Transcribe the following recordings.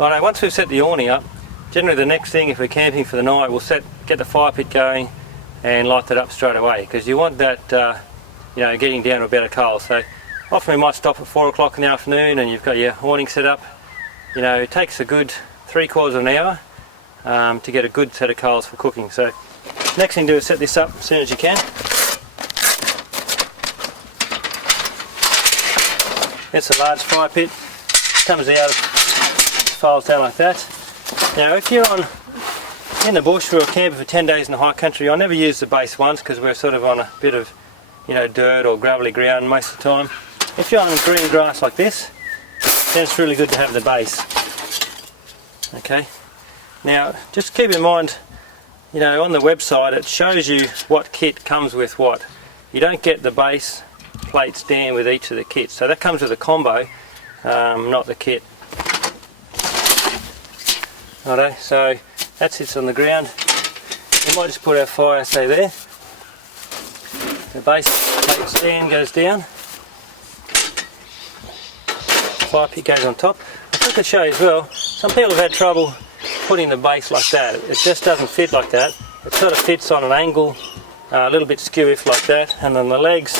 Right, once we've set the awning up, generally the next thing, if we're camping for the night, we'll get the fire pit going and light that up straight away, because you want that getting down to a better coal. So often we might stop at 4 o'clock in the afternoon and you've got your awning set up. It takes a good 3/4 of an hour to get a good set of coals for cooking. So next thing to do is set this up as soon as you can. It's a large fire pit, comes out, folds down like that. Now if you're in the bush or camping for 10 days in the high country, I never use the base once because we're sort of on a bit of dirt or gravelly ground most of the time. If you're on green grass like this, then it's really good to have the base. Okay, now just keep in mind, on the website it shows you what kit comes with what. You don't get the base plate stand with each of the kits, so that comes with a combo, not the kit. Righto, so that sits on the ground. We might just put our fire, say there. The base plate stand goes down. Fire pit goes on top. I could show you as well, some people have had trouble putting the base like that. It just doesn't fit like that. It sort of fits on an angle, a little bit skew-if like that, and then the legs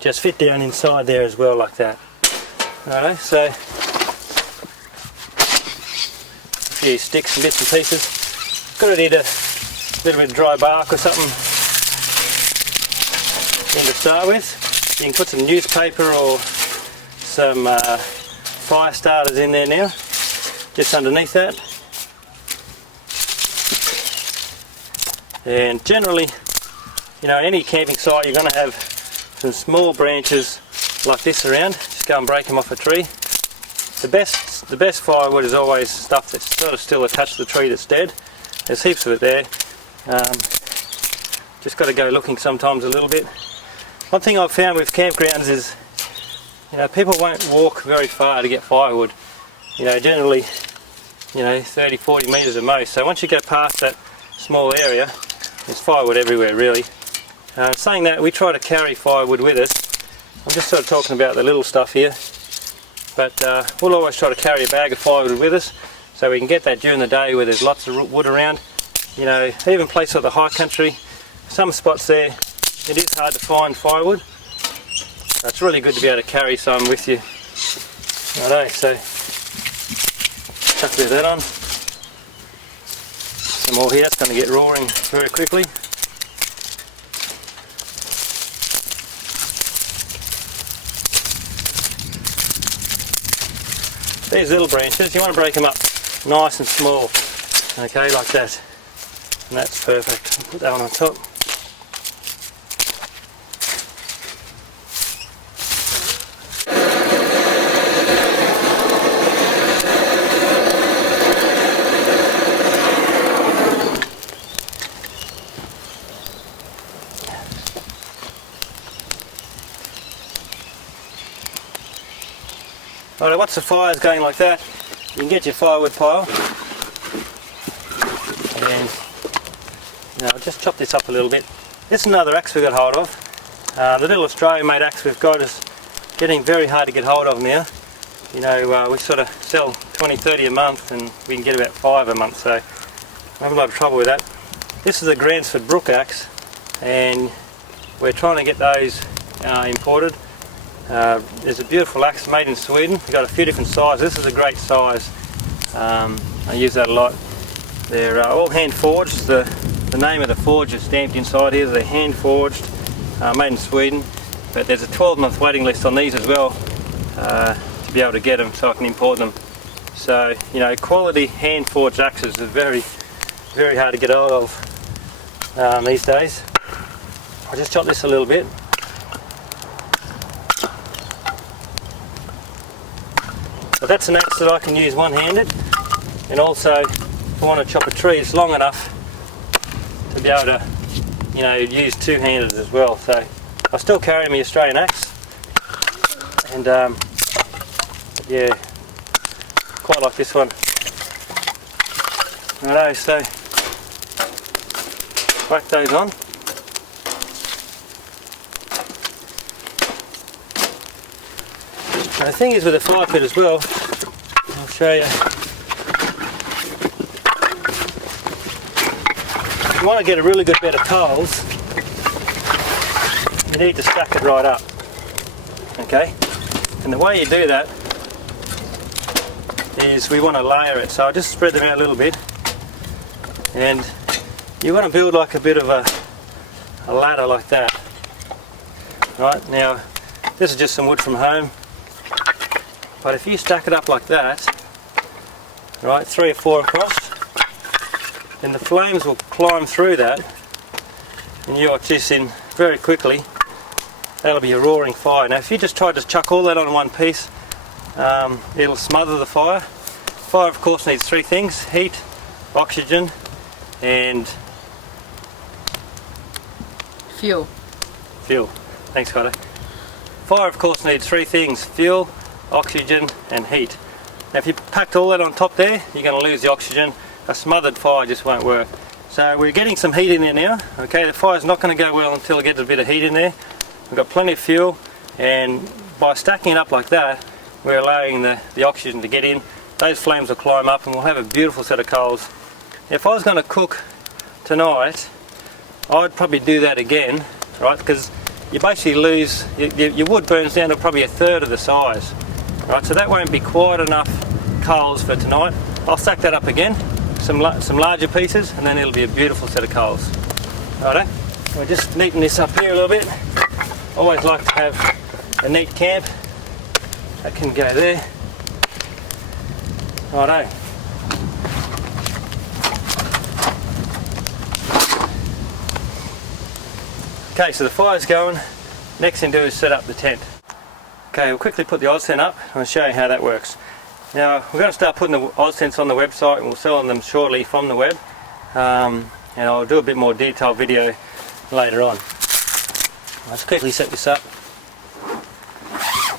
just fit down inside there as well like that. Righto, so a few sticks and bits and pieces. Got to need a little bit of dry bark or something in to start with. You can put some newspaper or some fire starters in there now, just underneath that. And generally, any camping site you're going to have some small branches like this around. Just go and break them off a tree. The best firewood is always stuff that's sort of still attached to the tree that's dead. There's heaps of it there. Just got to go looking sometimes a little bit. One thing I've found with campgrounds is people won't walk very far to get firewood. Generally 30-40 metres at most. So once you get past that small area, there's firewood everywhere really. Saying that, we try to carry firewood with us. I'm just sort of talking about the little stuff here, but we'll always try to carry a bag of firewood with us so we can get that during the day where there's lots of wood around. Even places like the high country, some spots there it is hard to find firewood. So it's really good to be able to carry some with you. Righto, so chuck a bit of that on. Some more here, it's going to get roaring very quickly. These little branches, you want to break them up nice and small, okay, like that. And that's perfect. I'll put that one on top. Alright, once the fire's going like that, you can get your firewood pile and I'll just chop this up a little bit. This is another axe we got hold of. The little Australian made axe we've got is getting very hard to get hold of now. We sort of sell 20-30 a month and we can get about 5 a month, so I have a lot of trouble with that. This is a Gransford Brook axe and we're trying to get those imported. There's a beautiful axe made in Sweden. We've got a few different sizes. This is a great size. I use that a lot. They're all hand forged. The name of the forge is stamped inside here. They're hand forged, made in Sweden. But there's a 12-month waiting list on these as well to be able to get them, so I can import them. So quality hand forged axes are very, very hard to get hold of these days. I'll just chop this a little bit. So that's an axe that I can use one-handed, and also if I want to chop a tree it's long enough to be able to use two-handed as well. So I still carry my Australian axe and yeah, quite like this one. Righto, so whack those on. And the thing is with the fire pit as well, I'll show you, you want to get a really good bed of coals, you need to stack it right up. Okay? And the way you do that is we want to layer it. So I just spread them out a little bit, and you want to build like a bit of a ladder like that. Right, now this is just some wood from home, but if you stack it up like that, right, 3 or 4 across, then the flames will climb through that, and you watch this in very quickly. That'll be a roaring fire. Now if you just try to chuck all that on one piece, it'll smother the fire. Fire of course needs 3 things: heat, oxygen and fuel. Thanks, Cotto. Fire of course needs 3 things: fuel, oxygen and heat. Now if you packed all that on top there, you're going to lose the oxygen. A smothered fire just won't work. So we're getting some heat in there now. Okay, the fire's not going to go well until it gets a bit of heat in there. We've got plenty of fuel, and by stacking it up like that, we're allowing the oxygen to get in. Those flames will climb up and we'll have a beautiful set of coals. If I was going to cook tonight, I'd probably do that again, right? Because you basically lose, your wood burns down to probably 1/3 of the size, right? So that won't be quite enough coals for tonight. I'll stack that up again, some larger pieces, and then it'll be a beautiful set of coals. Righto? We're just neaten this up here a little bit. Always like to have a neat camp. That can go there. Righto. Okay, so the fire's going. Next thing to do is set up the tent. Okay, we'll quickly put the Oz tent up and I'll show you how that works. Now we're going to start putting the Oz tents on the website, and we'll sell them shortly from the web. And I'll do a bit more detailed video later on. Let's quickly set this up.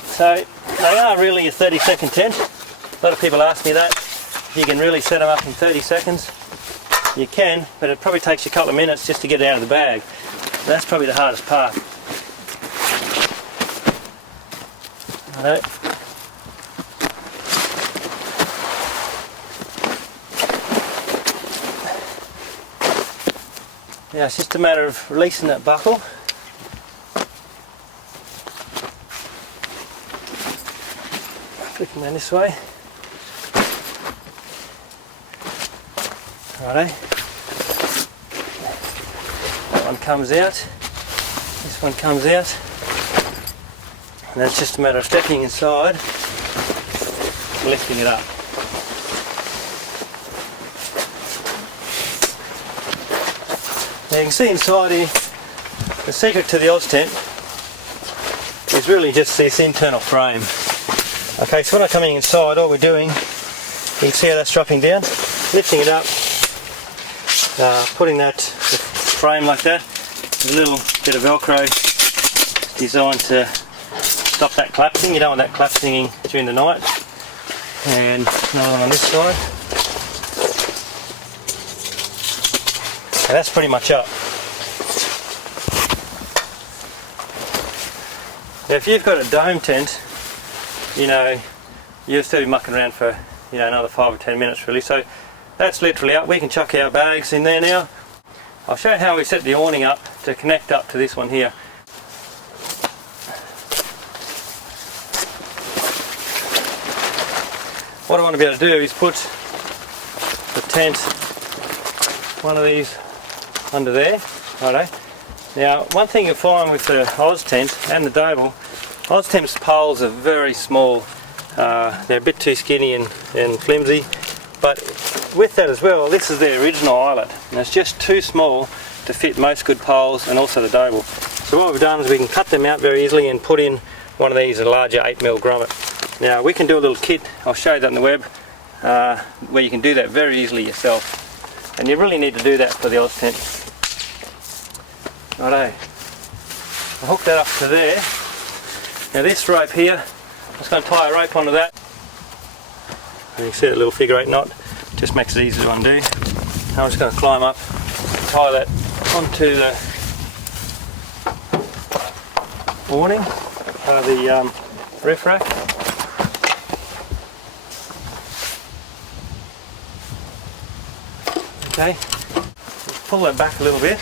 So they are really a 30-second tent. A lot of people ask me that. If you can really set them up in 30 seconds, you can, but it probably takes you a couple of minutes just to get it out of the bag. That's probably the hardest part. Right. Now it's just a matter of releasing that buckle. Flicking around this way. Righto. That one comes out. This one comes out. And that's just a matter of stepping inside, lifting it up. Now you can see inside here, the secret to the Oz tent is really just this internal frame. Okay, so when I'm coming inside, all we're doing, you can see how that's dropping down, lifting it up, putting that frame like that, a little bit of Velcro designed to stop that collapsing. You don't want that collapsing during the night. And another one on this side. And that's pretty much up. Now if you've got a dome tent, you know, you'll still be mucking around for, you know, another 5 or 10 minutes really. So that's literally up. We can chuck our bags in there now. I'll show you how we set the awning up to connect up to this one here. What I want to be able to do is put the tent, one of these under there. Righto. Now one thing you'll find with the Oz tent and the Doble, Oz tent's poles are very small. They're a bit too skinny and flimsy, but with that as well, this is the original eyelet, and it's just too small to fit most good poles and also the Doble. So what we've done is we can cut them out very easily and put in one of these, a larger 8mm grommet. Now we can do a little kit, I'll show you that on the web, where you can do that very easily yourself. And you really need to do that for the Oz tent. Righto. I'll hook that up to there. Now this rope here, I'm just going to tie a rope onto that. And you can see that little figure 8 knot, just makes it easy to undo. Now I'm just going to climb up, tie that onto the awning, the roof rack. Okay, pull that back a little bit.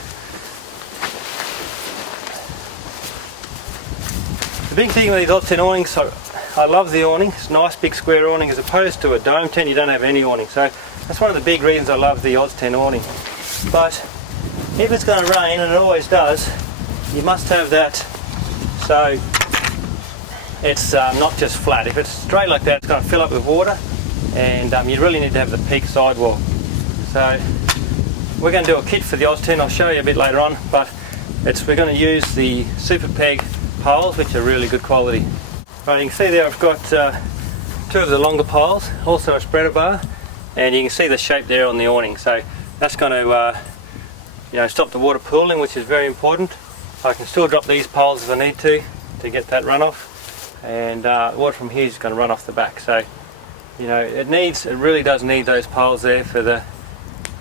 The big thing with these odd tent awnings, I love the awning. It's a nice big square awning as opposed to a dome tent. You don't have any awning, so that's one of the big reasons I love the odds tent awning. But if it's going to rain, and it always does, you must have that so it's not just flat. If it's straight like that, it's going to fill up with water, and you really need to have the peak sidewall. So we're going to do a kit for the Oz tent. I'll show you a bit later on, but we're going to use the Super Peg poles, which are really good quality. Right, you can see there I've got 2 of the longer poles, also a spreader bar, and you can see the shape there on the awning. So that's going to stop the water pooling, which is very important. I can still drop these poles if I need to get that runoff, and water from here is going to run off the back. So it really does need those poles there for the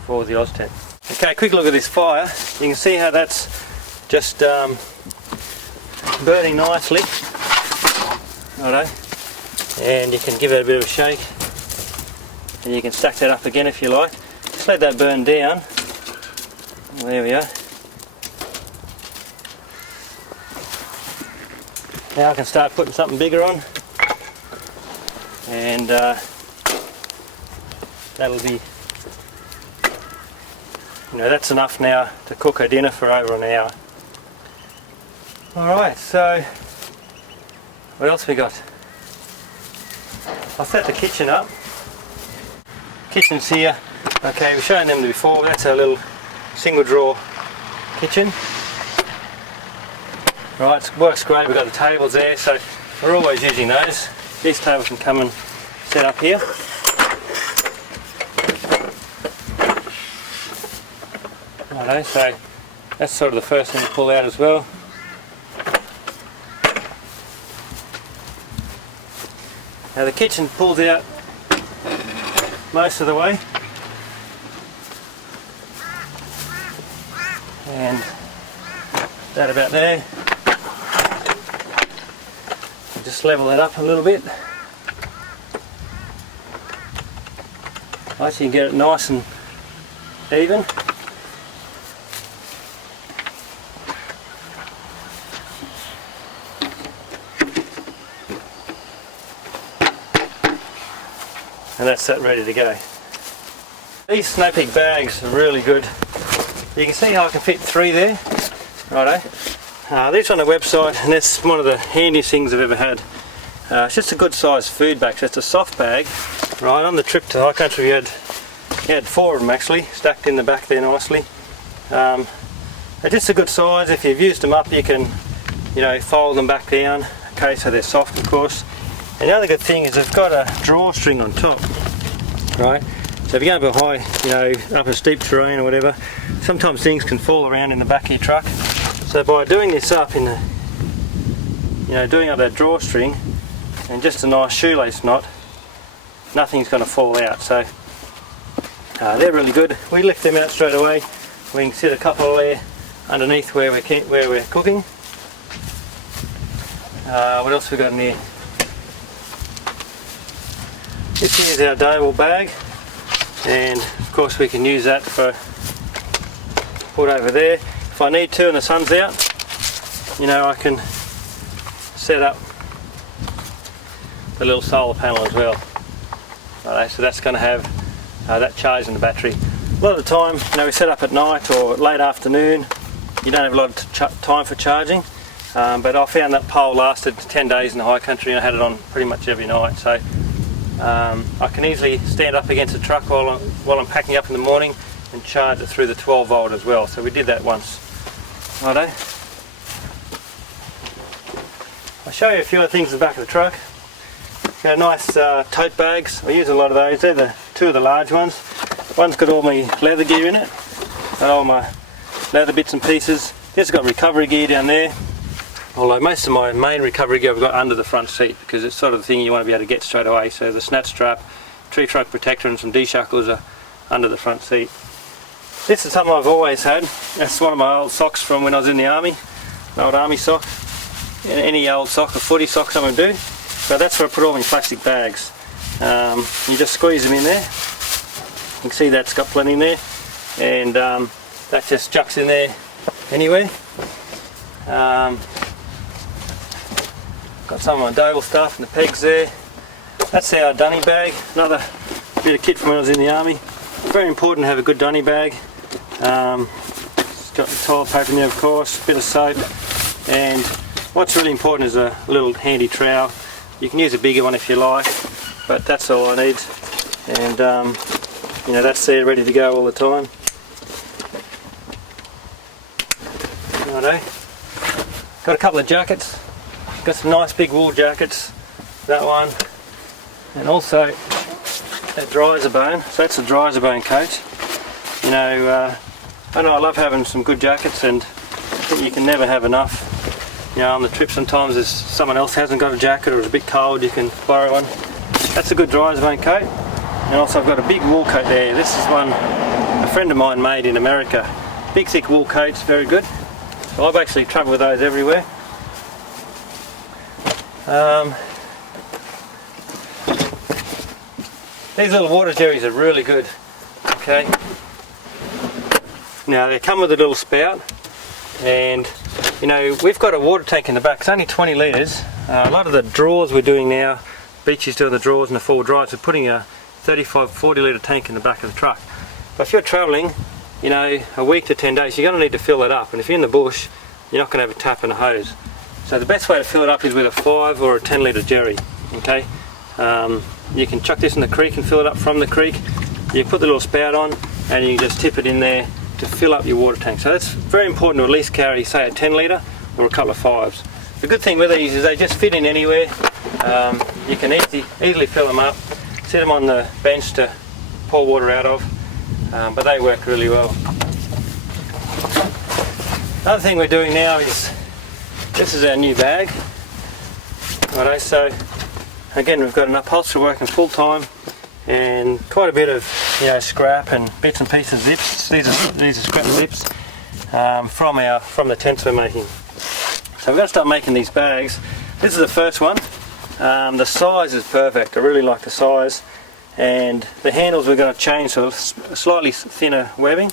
Oz tent. Okay, quick look at this fire. You can see how that's just burning nicely. Righto. And you can give it a bit of a shake, and you can stack that up again if you like. Just let that burn down. There we are. Now I can start putting something bigger on, and that'll be, that's enough now to cook a dinner for over an hour. Alright, so what else we got? I'll set the kitchen up. Kitchen's here. Okay, we've shown them before. That's our little single drawer kitchen. Right, it works great. We've got the tables there, so we're always using those. These tables can come and set up here. Righto, so that's sort of the first thing to pull out as well. Now the kitchen pulls out most of the way, and that about there. Just level that up a little bit. Right, so you can get it nice and even. And that's that ready to go. These snow peak bags are really good. You can see how I can fit 3 there. Righto. These are on the website, and that's one of the handiest things I've ever had. It's just a good sized food bag, so it's a soft bag. Right, on the trip to high country we had 4 of them actually, stacked in the back there nicely. They're just a good size. If you've used them up, you can fold them back down, okay, so they're soft of course. And the other good thing is they've got a drawstring on top, right? So if you're going up a high, up a steep terrain or whatever, sometimes things can fall around in the back of your truck. So by doing this up in the, doing up that drawstring and just a nice shoelace knot, nothing's going to fall out. So they're really good. We lift them out straight away. We can sit a couple there underneath where we're cooking. What else have we got in here? This is our double bag, and of course we can use that for put over there. If I need to and the sun's out, I can set up the little solar panel as well. Right, so that's going to have that charge in the battery. A lot of the time, we set up at night or late afternoon. You don't have a lot of time for charging, but I found that pole lasted 10 days in the high country, and I had it on pretty much every night. So I can easily stand up against the truck while I'm packing up in the morning and charge it through the 12 volt as well. So we did that once. Righto. I'll show you a few other things in the back of the truck. Got nice tote bags. I use a lot of those. They're the 2 of the large ones. One's got all my leather gear in it, and all my leather bits and pieces. This has got recovery gear down there. Although most of my main recovery gear I've got under the front seat, because it's sort of the thing you want to be able to get straight away. So the snatch strap, tree trunk protector and some D-shackles are under the front seat. This is something I've always had. That's one of my old socks from when I was in the army, an old army sock. Any old sock or footy sock someone do. So that's where I put all my plastic bags. You just squeeze them in there. You can see that's got plenty in there. And that just chucks in there anywhere. Got some of my Doble stuff and the pegs there. That's our dunny bag, another bit of kit from when I was in the army. Very important to have a good dunny bag. It's got the toilet paper in there, of course, a bit of soap, and what's really important is a little handy trowel. You can use a bigger one if you like, but that's all I need. And you know, that's there ready to go all the time. Righto. Got a couple of jackets. Got some nice big wool jackets. That one, and also a Drifta. So that's a Drifta coat. You know, I know I love having some good jackets, and I think you can never have enough. You know, on the trip sometimes if someone else hasn't got a jacket or it's a bit cold, you can borrow one. That's a good Drifta coat. And also I've got a big wool coat there. This is one a friend of mine made in America. Big thick wool coats, very good. So I basically travel with those everywhere. These little water jerrys are really good. Okay. Now they come with a little spout, and you know, we've got a water tank in the back. It's only 20 litres. A lot of the drawers we're doing now, Beachy's doing the drawers and the 4 drives, we're putting a 35-40 litre tank in the back of the truck. But if you're travelling, you know, a week to 10 days, you're going to need to fill it up. And if you're in the bush, you're not going to have a tap and a hose. So the best way to fill it up is with a 5 or a 10 litre jerry. Okay. You can chuck this in the creek and fill it up from the creek. You put the little spout on and you just tip it in there to fill up your water tank. So that's very important to at least carry, say, a 10 litre or a couple of 5s. The good thing with these is they just fit in anywhere. You can easily fill them up, set them on the bench to pour water out of, but they work really well. Another thing we're doing now is, this is our new bag. Righto, so again we've got an upholsterer working full time, and quite a bit of, you know, scrap and bits and pieces, zips. These are scrap zips from the tents we're making. So we're going to start making these bags. This is the first one. The size is perfect. I really like the size, and the handles we're going to change to slightly thinner webbing.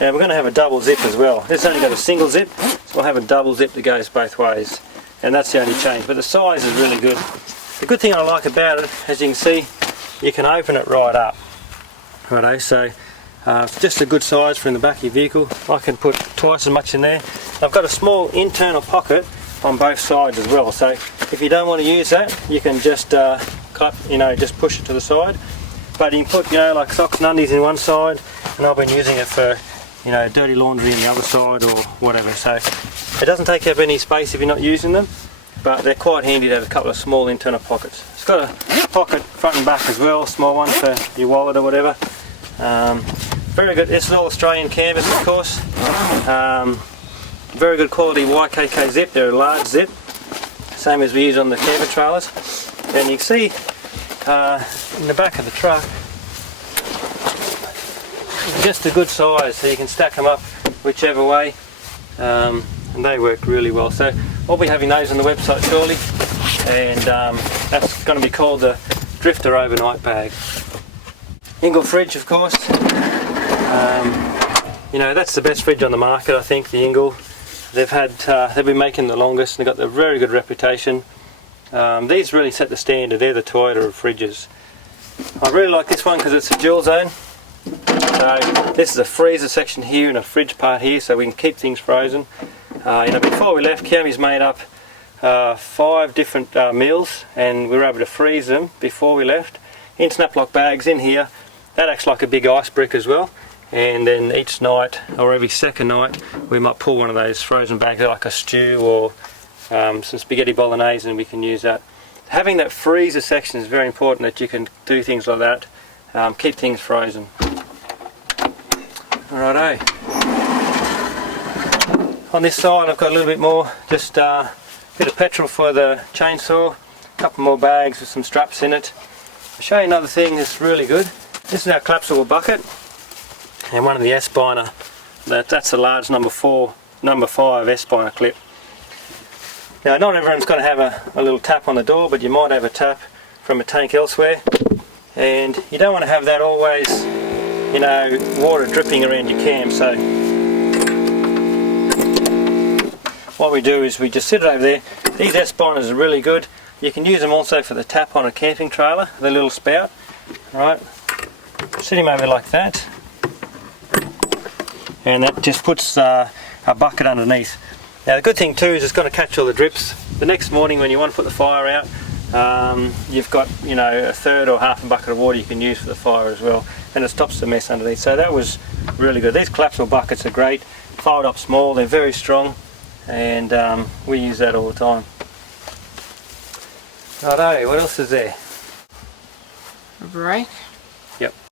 And we're going to have a double zip as well. This only got a single zip, so we'll have a double zip that goes both ways, and that's the only change. But the size is really good. The good thing I like about it, as you can see, you can open it right up. Righto, so it's just a good size for in the back of your vehicle. I can put twice as much in there. I've got a small internal pocket on both sides as well, so if you don't want to use that, you can just just push it to the side. But you can put, you know, like socks and undies in one side, and I've been using it for, you know, dirty laundry in the other side or whatever. So it doesn't take up any space if you're not using them, but they're quite handy to have a couple of small internal pockets. It's got a pocket front and back as well, small one for your wallet or whatever. Very good. It's an all Australian canvas, of course. Very good quality YKK zip. They're a large zip, same as we use on the camper trailers. And you can see in the back of the truck, just a good size, so you can stack them up whichever way, and they work really well. So I'll be having those on the website shortly, and that's going to be called the Drifta overnight bag. Ingle fridge, of course. You know, that's the best fridge on the market, I think, the Ingle. They've been making the longest, and they've got a very good reputation. These really set the standard. They're the Toyota of fridges. I really like this one because it's a dual zone. So this is a freezer section here and a fridge part here, so we can keep things frozen. You know, before we left, Kiami's made up 5 different meals, and we were able to freeze them before we left in snap-lock bags in here. That acts like a big ice brick as well. And then each night, or every second night, we might pull one of those frozen bags, like a stew or some spaghetti bolognese, and we can use that. Having that freezer section is very important, that you can do things like that, keep things frozen. Righto. On this side I've got a little bit more, just a bit of petrol for the chainsaw, a couple more bags with some straps in it. I'll show you another thing that's really good. This is our collapsible bucket, and one of the S-spiner, that's a large number 5 S-spiner clip. Now, not everyone's going to have a little tap on the door, but you might have a tap from a tank elsewhere, and you don't want to have that always, you know, water dripping around your camp. So what we do is we just sit it over there. These S-binders are really good. You can use them also for the tap on a camping trailer, the little spout. Right, sit him over like that, and that just puts a bucket underneath. Now the good thing too is it's going to catch all the drips. The next morning when you want to put the fire out, you've got, you know, a third or half a bucket of water you can use for the fire as well, and it stops the mess underneath. So that was really good. These collapsible buckets are great, fold up small, they're very strong, and we use that all the time. Righto, what else is there? A brake. Yep.